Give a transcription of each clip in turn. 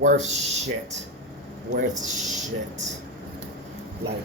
worth shit. Worth shit. Like,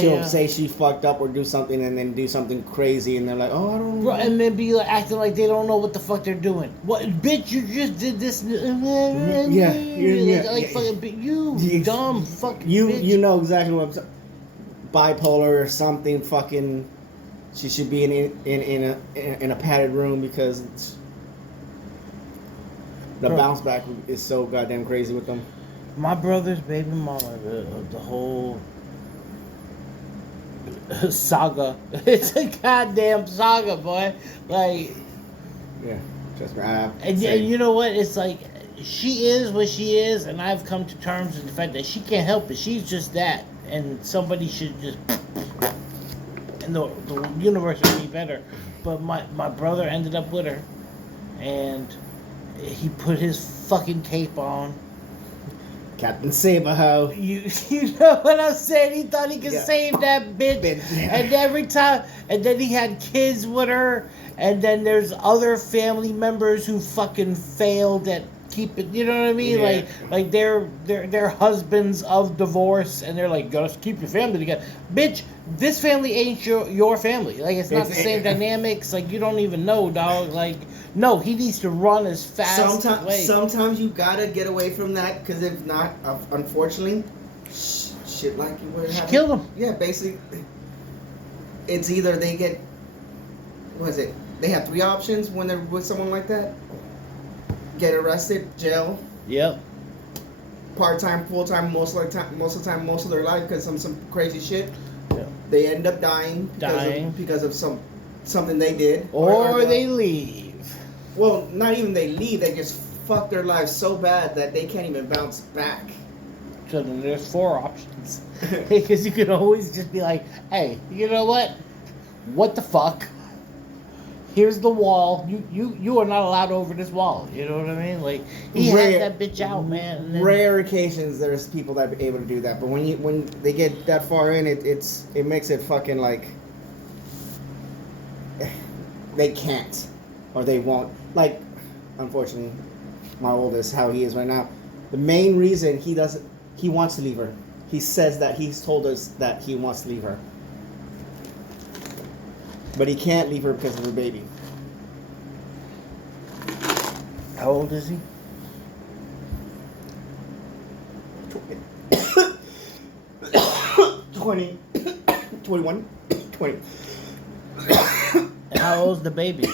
she'll say she fucked up or do something and then do something crazy and they're like, oh, I don't know. And then be like, acting like they don't know what the fuck they're doing. What, bitch, you just did this. Fucking, you dumb fucking bitch. You know exactly what I'm saying. Bipolar or something fucking. She should be in a padded room because the bounce back is so goddamn crazy with them. My brother's baby mama, the whole saga. It's a goddamn saga, boy. Like, yeah, trust me. And you know what? It's like she is what she is, and I've come to terms with the fact that she can't help it. She's just that, and somebody should just. And the universe would be better. But my brother ended up with her, and he put his fucking cape on. Captain Saberho. You know what I'm saying? He thought he could save that bitch. And every time, and then he had kids with her, and then there's other family members who fucking failed at keeping, you know what I mean? Yeah. Like they're husbands of divorce, and they're like, gotta keep your family together. Bitch, this family ain't your family. Like, it's not the same dynamics. Like, you don't even know, dog. Like, no, he needs to run as fast. Sometimes you gotta get away from that, because if not, unfortunately, shit like you would have. Kill them. Yeah, basically, it's either they get, what is it? They have 3 options when they're with someone like that. Get arrested, jail. Yep. Part-time, full-time, most of their life because some crazy shit. Yeah. They end up dying because of something they did. Or they leave. Well, not even they leave. They just fuck their lives so bad that they can't even bounce back. So then there's 4 options. Because you can always just be like, hey, you know what? What the fuck? Here's the wall. You are not allowed over this wall. You know what I mean? Like, he had that bitch out, man. And then, rare occasions there's people that are able to do that, but when they get that far in, it makes it fucking like they can't or they won't. Like, unfortunately, my oldest, how he is right now, the main reason he wants to leave her. He says that he's told us that he wants to leave her. But he can't leave her because of her baby. How old is he? 20. 21. 20. And how old's the baby?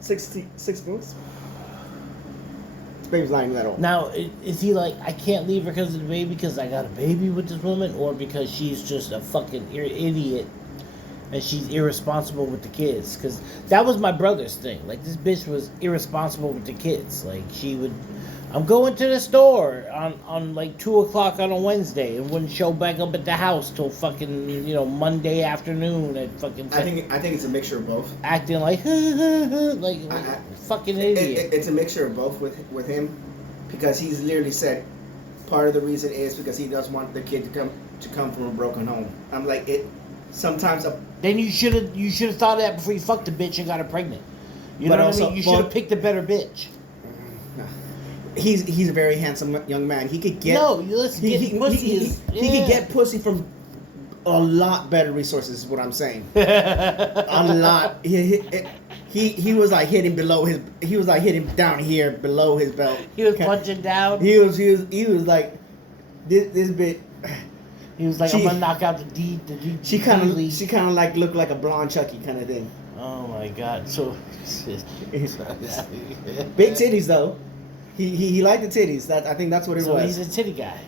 6 months. This baby's not even that old. Now, is he like, I can't leave her because of the baby because I got a baby with this woman, or because she's just a fucking idiot and she's irresponsible with the kids? Because that was my brother's thing. Like, this bitch was irresponsible with the kids. Like, she would, I'm going to the store on like 2 o'clock on a Wednesday, and wouldn't show back up at the house till fucking, Monday afternoon at fucking. I think it's a mixture of both. Acting like fucking idiot. It's a mixture of both with him, because he's literally said part of the reason is because he doesn't want the kid to come from a broken home. I'm like, it sometimes. Then you should have thought of that before you fucked the bitch and got her pregnant. You know what I mean? You should have picked a better bitch. He's a very handsome young man. He could get pussy. He could get pussy from a lot better resources. Is what I'm saying. A lot. He was like hitting below his. He was like hitting down here below his belt. He was punching down. He was like this bit. He was like, I'm gonna knock out the D. She kind of like looked like a blonde Chucky kind of thing. Oh my god! So big titties though. He liked the titties. I think that's what it was. So he's a titty guy.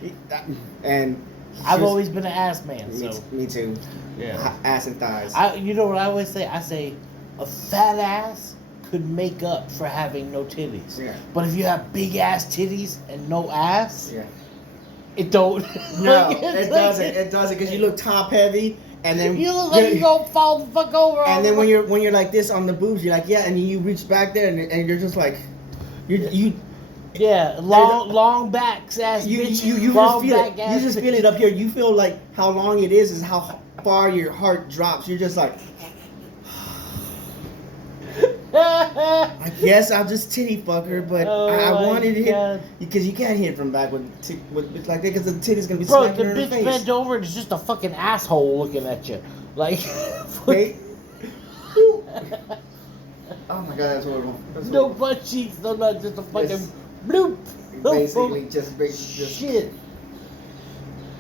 And I've always been an ass man. So me too. Yeah. Ass and thighs. You know what I always say? I say a fat ass could make up for having no titties. Yeah. But if you have big ass titties and no ass, yeah, it don't. No, it doesn't. It doesn't, because you look top heavy. And then you look like you gonna fall the fuck over. And then when you're like this on the boobs, you're like, yeah, and you reach back there and you're just like, you. Yeah, long backs ass bitch. You just feel it up here. You feel like how long it is how far your heart drops. You're just like, I guess I'll just titty fuck her, but I wanted it God. because you can't hit from back with like that because the titty's gonna be Bro, smacking the her in the bitch face. bent over and it's just a fucking asshole looking at you. Like, Okay. Oh my god, that's horrible. That's no horrible. butt cheeks, no, not just a fucking Yes. bloop. Basically, just shit.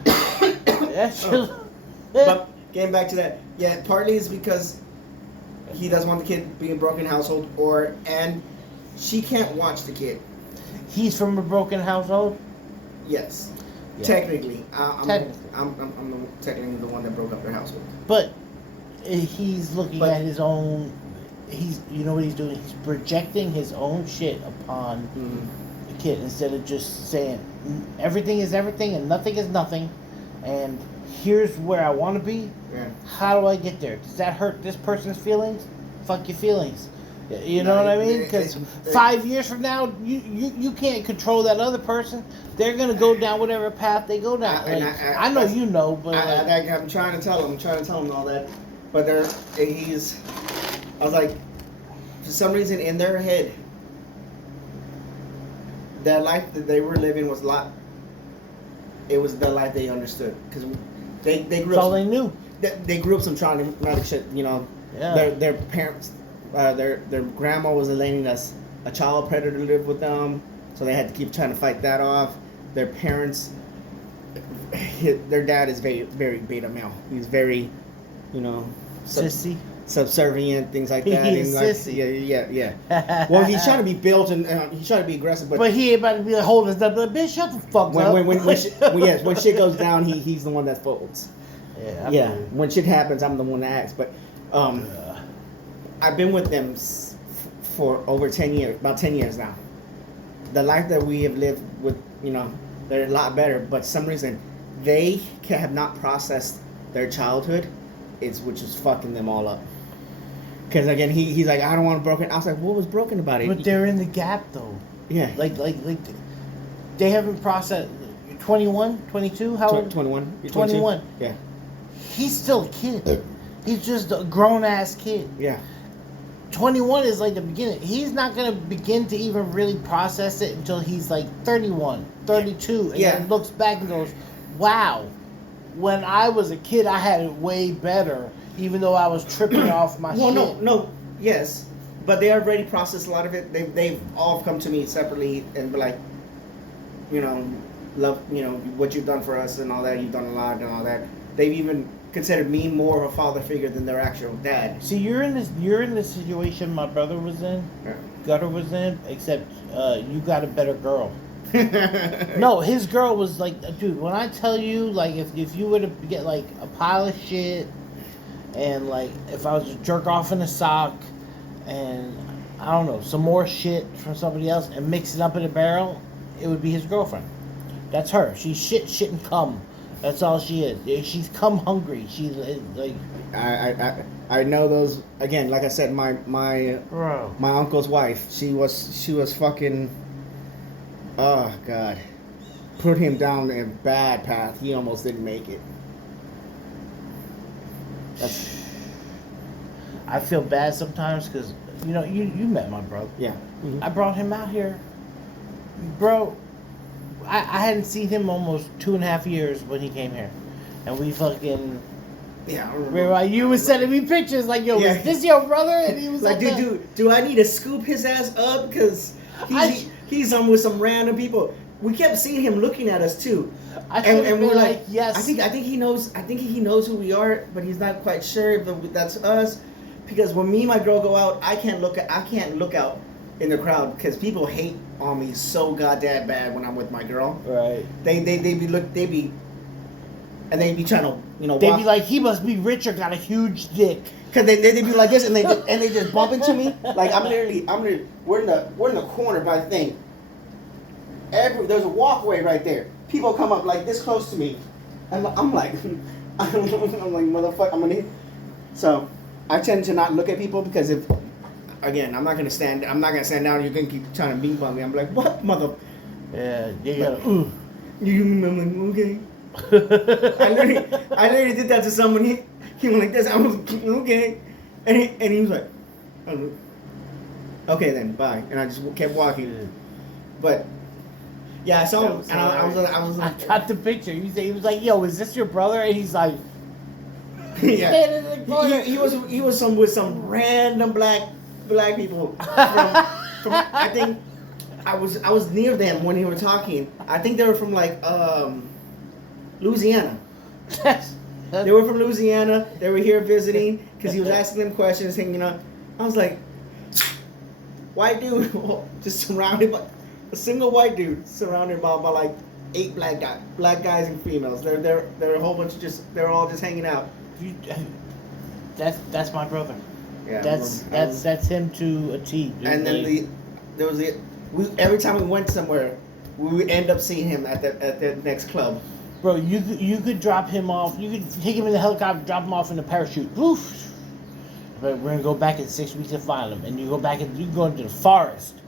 That's just. But getting back to that, yeah, partly is because he doesn't want the kid to be in a broken household, and she can't watch the kid. He's from a broken household. Yes, Yeah. technically, Technically. I'm technically the one that broke up their household. But he's looking at his own. You know what he's doing? He's projecting his own shit upon the kid instead of just saying everything is everything and nothing is nothing, and here's where I want to be. Yeah. How do I get there? Does that hurt this person's feelings? Fuck your feelings. You know what I mean? Because 5 years from now, you can't control that other person. They're gonna go down whatever path they go down. I know you know, but I'm trying to tell him. I'm trying to tell him all that, but I was like, for some reason in their head, that life that they were living was it was the life they understood because they grew that's up. all they knew. They grew up some traumatic shit. You know, Yeah. their parents, their grandma was letting a child predator live with them, so they had to keep trying to fight that off. Their parents, their dad is very very beta male. He's very, you know, Sissy. subservient, things like that. He's and like, sissy. yeah. Well, he's trying to be built and he's trying to be aggressive, But he ain't about to be like, hold us up. Bitch, shut the fuck up. When shit goes down, he's the one that folds. Yeah. When shit happens, I'm the one that acts. But I've been with them for over 10 years, about 10 years now. The life that we have lived with, you know, they're a lot better. But for some reason, they have not processed their childhood, which is fucking them all up. Because again, he's like, I don't want to broken. I was like, what was broken about it? But they're in the gap though. Yeah. Like they haven't processed. 21, 22? How old? 21. 21. Yeah. He's still a kid. He's just a grown ass kid. Yeah. 21 is like the beginning. He's not going to begin to even really process it until he's like 31, 32. And then looks back and goes, wow, when I was a kid, I had it way better, even though I was tripping off my shit. No, yes. But they already processed a lot of it. They've all come to me separately and be like, you know, love, you know, what you've done for us and all that. You've done a lot and all that. They've even considered me more of a father figure than their actual dad. See, you're in this situation my brother was in, Gutter was in, except you got a better girl. No, his girl was like, dude, when I tell you, like, if you were to get like a pile of shit, and like if I was to jerk off in a sock, and I don't know, some more shit from somebody else, and mix it up in a barrel, it would be his girlfriend. That's her. She's shit and cum. That's all she is. She's cum hungry. She's like. I know those again. Like I said, my Bro. my uncle's wife. She was fucking. Oh God, put him down a bad path. He almost didn't make it. I feel bad sometimes because you know you met my brother. Yeah. Mm-hmm. I brought him out here, bro. I hadn't seen him almost 2.5 years when he came here, and we fucking. Yeah. Remember, you was sending me pictures like, yo, is this your brother? And he was like, do I need to scoop his ass up because he's with some random people. We kept seeing him looking at us too, and we're like, yes. I think he knows. I think he knows who we are, but he's not quite sure if that's us. Because when me and my girl go out, I can't look out in the crowd because people hate on me so goddamn bad when I'm with my girl. Right. They'd be trying to, you know. They'd be like, he must be rich or got a huge dick. Cause they'd be like this, and they just bump into me. Like I'm literally, we're in the corner by the thing. There's a walkway right there. People come up like this close to me, and I'm like, motherfucker, I'm gonna. So, I tend to not look at people because I'm not gonna stand down. You're gonna keep trying to beat bump me. I'm like, what, mother? Yeah, you gotta. I'm like, okay. I literally did that to someone. He went like this. I was okay, and he was like, Okay, then bye. And I just kept walking. But yeah, I saw him, and I was I like, got the picture. He was like, "Yo, is this your brother?" And he's like, yeah. standing in the corner. He was with some random black people from I think I was near them when they were talking. I think they were from like Louisiana. They were from Louisiana. They were here visiting because he was asking them questions, hanging out. I was like, white dude, just surrounded by a single white dude, surrounded by like 8 black guys and females. They're a whole bunch of they're all just hanging out. That's my brother. Yeah, That's him to a T. Dude. And then every time we went somewhere, we would end up seeing him at the next club. Bro, you could drop him off. You could take him in the helicopter, drop him off in a parachute. Woof. But we're gonna go back in 6 weeks to find him, and you go back and you go into the forest,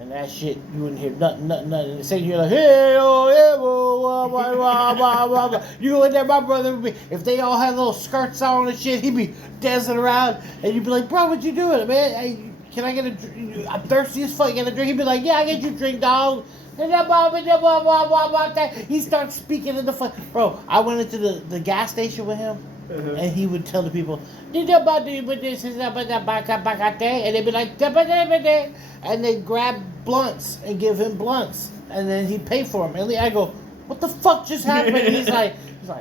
and that shit you wouldn't hear nothing. And the second you're like, hey, oh, yeah, whoa, blah, blah, blah, blah, blah. You go in there, my brother would be, if they all had little skirts on and shit, he'd be dancing around, and you'd be like, bro, what you doing, man? Hey, can I get a drink? I'm thirsty as fuck. Get a drink? He'd be like, yeah, I get you a drink, dog. He starts speaking in the fuck. Bro, I went into the gas station with him, and he would tell the people, and they'd be like, and they'd grab blunts and give him blunts, and then he'd pay for them. And I go, what the fuck just happened? And he's like,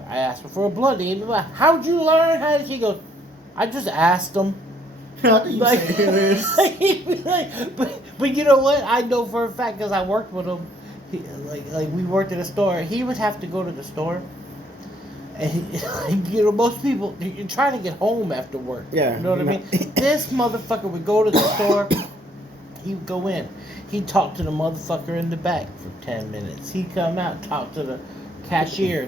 I asked him for a blunt. And he'd be like, how'd you learn how? He goes, I just asked him. How do you say this? But you know what? I know for a fact because I worked with him. Like we worked at a store. He would have to go to the store, and you know most people you're trying to get home after work. Yeah, you know what I mean. This motherfucker would go to the store. He would go in. He'd talk to the motherfucker in the back for 10 minutes. He'd come out, talk to the cashier.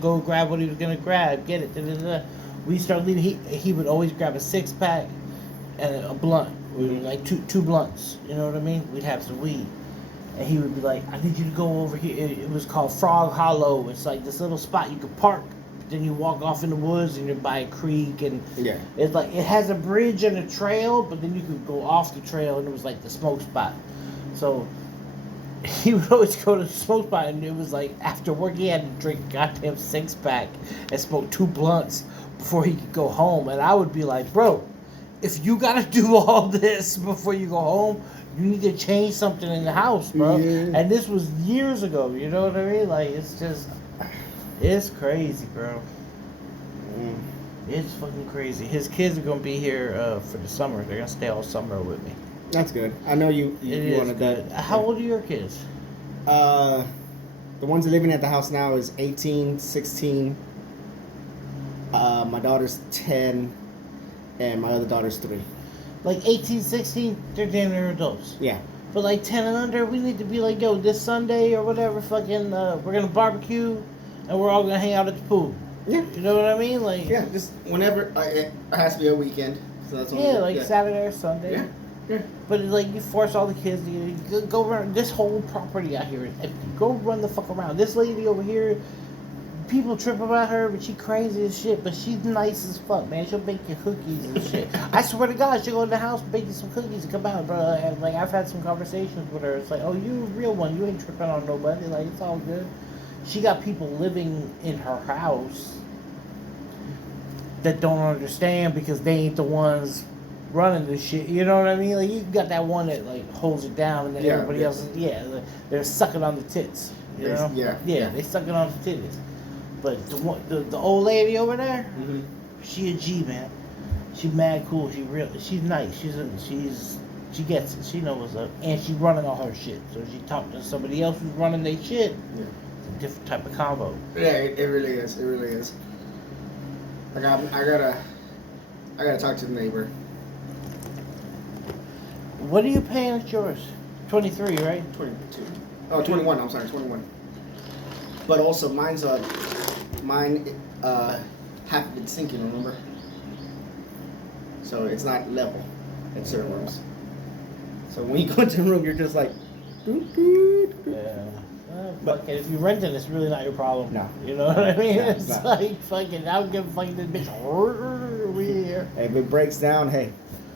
Go grab what he was gonna grab. Get it. We start leaving. He would always grab a 6-pack. And a blunt, like two blunts, you know what I mean? We'd have some weed, and he would be like, "I need you to go over here." It was called Frog Hollow. It's like this little spot you could park. Then you walk off in the woods, and you're by a creek, and it's like it has a bridge and a trail, but then you could go off the trail, and it was like the smoke spot. So he would always go to the smoke spot, and it was like after work he had to drink a goddamn 6-pack and smoke 2 blunts before he could go home, and I would be like, bro. If you gotta do all this before you go home, you need to change something in the house, bro. Yeah. And this was years ago, you know what I mean? Like, it's crazy, bro. It's fucking crazy. His kids are gonna be here for the summer. They're gonna stay all summer with me. That's good. I know you wanted that. How old are your kids? The ones living at the house now is 18, 16. My daughter's 10. And my other daughter's 3. Like 18, 16, they're damn near adults. Yeah. But like 10 and under, we need to be like, yo, this Sunday or whatever, fucking, we're gonna barbecue, and we're all gonna hang out at the pool. Yeah. You know what I mean? Like. Yeah, just whenever it has to be a weekend. So that's Saturday or Sunday. Yeah. Yeah. But it's like you force all the kids to go run. This whole property out here is empty. Go run the fuck around. This lady over here. People trip about her, but she crazy as shit. But she's nice as fuck, man. She'll bake you cookies and shit. I swear to God, she'll go in the house and bake you some cookies and come out, bro. And like I've had some conversations with her. It's like, oh, you a real one. You ain't tripping on nobody. Like it's all good. She got people living in her house that don't understand because they ain't the ones running this shit. You know what I mean? Like you got that one that like holds it down, and then everybody else is they're sucking on the tits. You know? Yeah, they sucking on the titties. But the old lady over there, she a G, man. She mad cool. She's nice. She gets it. She knows what's up, and she's running all her shit. So she talked to somebody else who's running their shit. Yeah. It's a different type of convo. Yeah, it really is. It really is. I gotta talk to the neighbor. What are you paying at yours? 23, right? 22. Oh, 21. I'm sorry, 21. But also, mine have been sinking, remember? So it's not level in certain rooms. So when you go into a room, you're just like, yeah. But if you're renting, it's really not your problem. No. You know what I mean? It's like fucking, I'll give fucking this bitch over here. Hey, if it breaks down, hey,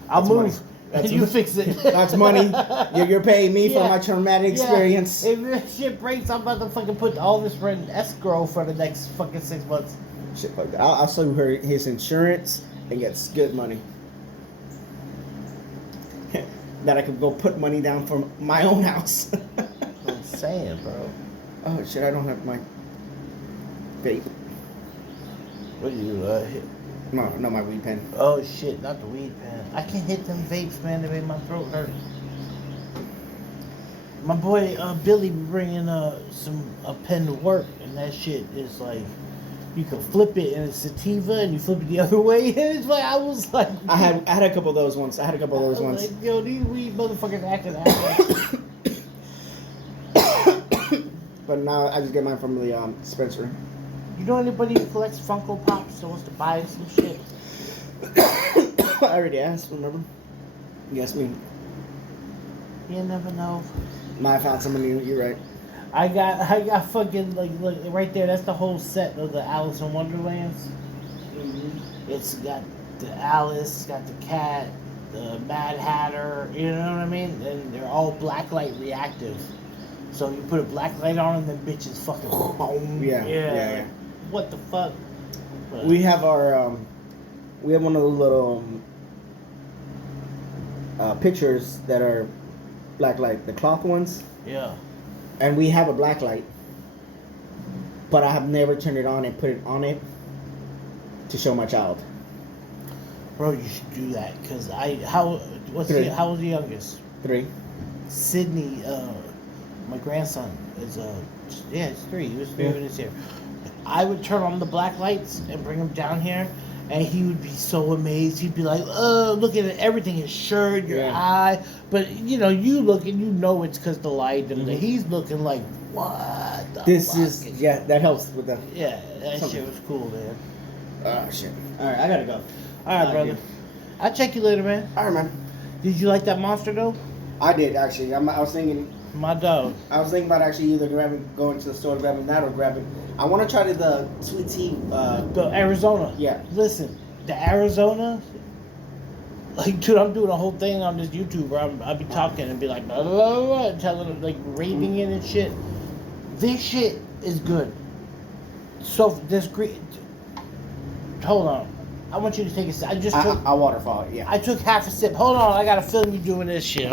I'll move. Money. That's You fix it. That's money. You're paying me for Yeah. my traumatic Yeah. experience. If this shit breaks, I'm about to fucking put all this rent in escrow for the next fucking 6 months. Shit like that. I'll sue her his insurance and gets good money. That I could go put money down for my own house. I'm saying, bro. Oh shit! I don't have my vape. What do you hit? No, my weed pen. Oh shit, not the weed pen. I can't hit them vapes, man. They make my throat hurt. My boy Billy be bringing a pen to work, and that shit is like, you can flip it and it's sativa, and you flip it the other way, and it's like, I was like, I had a couple of those ones. I was like, yo, these weed motherfuckers acting out. But now I just get mine from the dispensary. You know anybody who collects Funko Pops that wants to buy some shit? I already asked. Remember? You asked me. You never know. No, I found somebody. You're right. I got fucking like right there. That's the whole set of the Alice in Wonderlands. Mm-hmm. It's got the Alice, got the cat, the Mad Hatter. You know what I mean? And they're all blacklight reactive. So you put a black light on and then bitches fucking boom. Yeah. What the fuck? But We have our we have one of those little pictures that are black light, the cloth ones, yeah. and we have a black light, but I have never turned it on and put it on it to show my child. Bro, you should do that because how old is the youngest? 3. Sydney, my grandson is it's 3. He was 3 when he was here. I would turn on the black lights and bring him down here, and he would be so amazed. He'd be like, "Oh, looking at everything, his shirt, your eye." But you look and you know it's because the light, and he's looking like, "What the This fuck is that helps with the. Yeah, that shit was cool, man. Oh shit! All right, I gotta go. All right, brother. I'll check you later, man. All right, man. Did you like that monster though? I did actually. I was thinking. My dog. I was thinking about actually either going to the store, grabbing that, or grabbing. I want to try the sweet tea. The Arizona. Yeah. Listen, the Arizona. Like, dude, I'm doing a whole thing on this YouTube where I'll be talking and be like, blah, blah, blah, blah, telling them, like, raving it and shit. This shit is good. So, this green. Hold on. I want you to take a sip. I waterfall it, yeah. I took half a sip. Hold on, I gotta film you doing this shit.